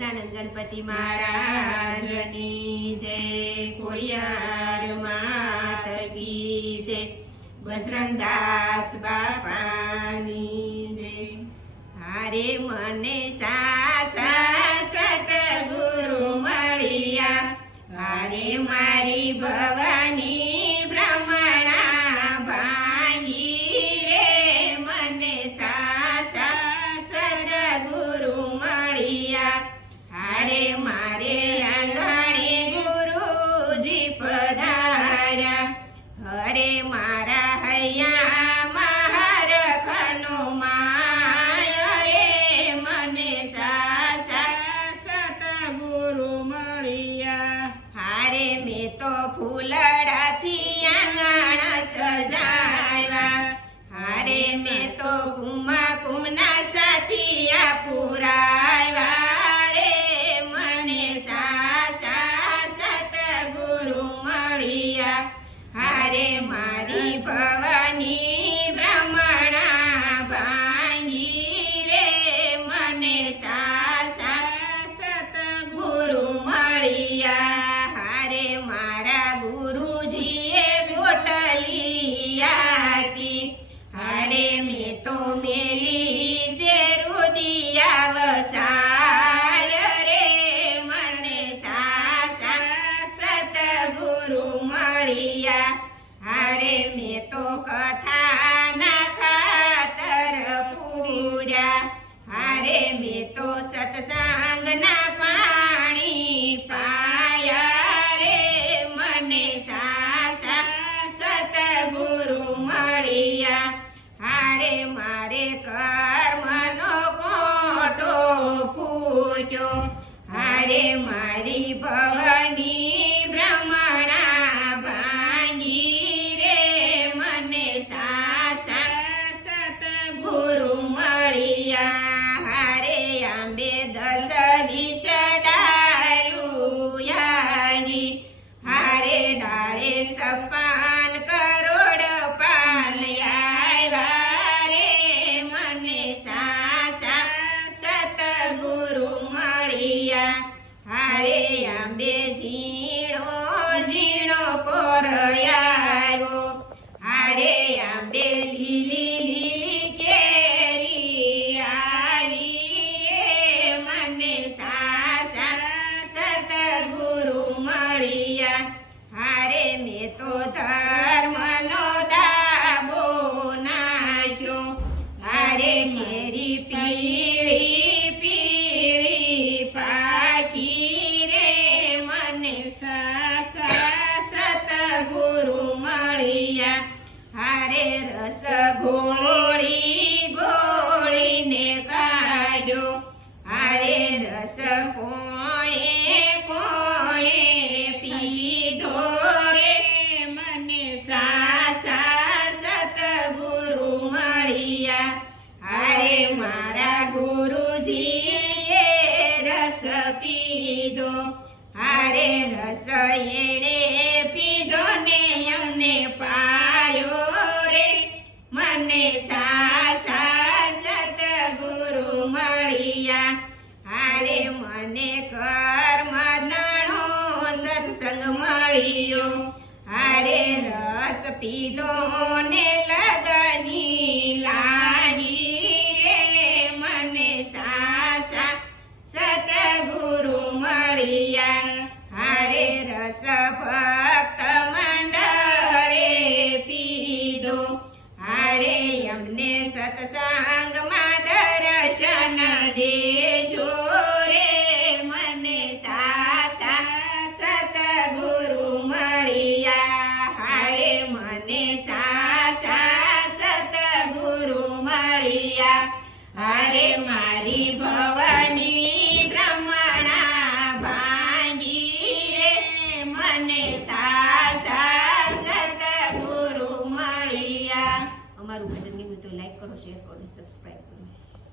ગજાનંદ ગણપતિ મહારાજની જય. ખોડિયાર માત કી જય. બજરંગદાસ બાપાની જય. હારે મને સાચા સતગુરુ મળ્યા. હારે મારી ભવાની હરે મારા હૈયા મહારખનો માય રે મને સાસા સતગુરુ મળ્યા. હારે મેં તો ફૂલડાથી હારે મારી ભવાની ભ્રમણા ભાંગી રે મને સાસા ગુરુ મળ્યા. હારે મારા ગુરુજીએ ગોટલી આપી. હારે મેં તો મેલી શેરુદિયા વસાય મેં તો કથાના ખાતર પૂર્યા. હારે મેં તો સત્સંગના પાણી પાયા રે. મને સાસા સતગુરુ મળ્યા. હારે મારે કર્મનો કોટો ફૂટ્યો. હારે મારી ભવાની મળ્યા હારે આંબે ઝીણો ઝીણો કોરયાયો હારે આંબે લીલી લીલી કેરી આવી. રે મને સાસા સતગુરુ મળ્યા. હારે મેં તો ધર્મનો દાબો નાખ્યો. હારે કેરી પીળી હારે રસ ગોળી ગોળીને કાઢ્યો હારે રસ કોણે કોણે પીધો રે. મને સાસા સતગુરુ મળ્યા. હારે મારા ગુરુજીએ રસ પીધો. હારે રસ એણે રસ પીધો ને લગની લાગી રે, મને સાસા સતગુરુ મળ્યા. હારે રસ ભક્ત મંડળે પીધો. હારે અમને સત્સંગમાં મળ્યા, હારે મારી ભવાની ભ્રમણા ભાંગી રે. મને સાસા સતગુરુ મળ્યા. અમારું ભજન ગમ્યું તો લાઈક કરો શેર કરો સબસ્ક્રાઈબ કરો.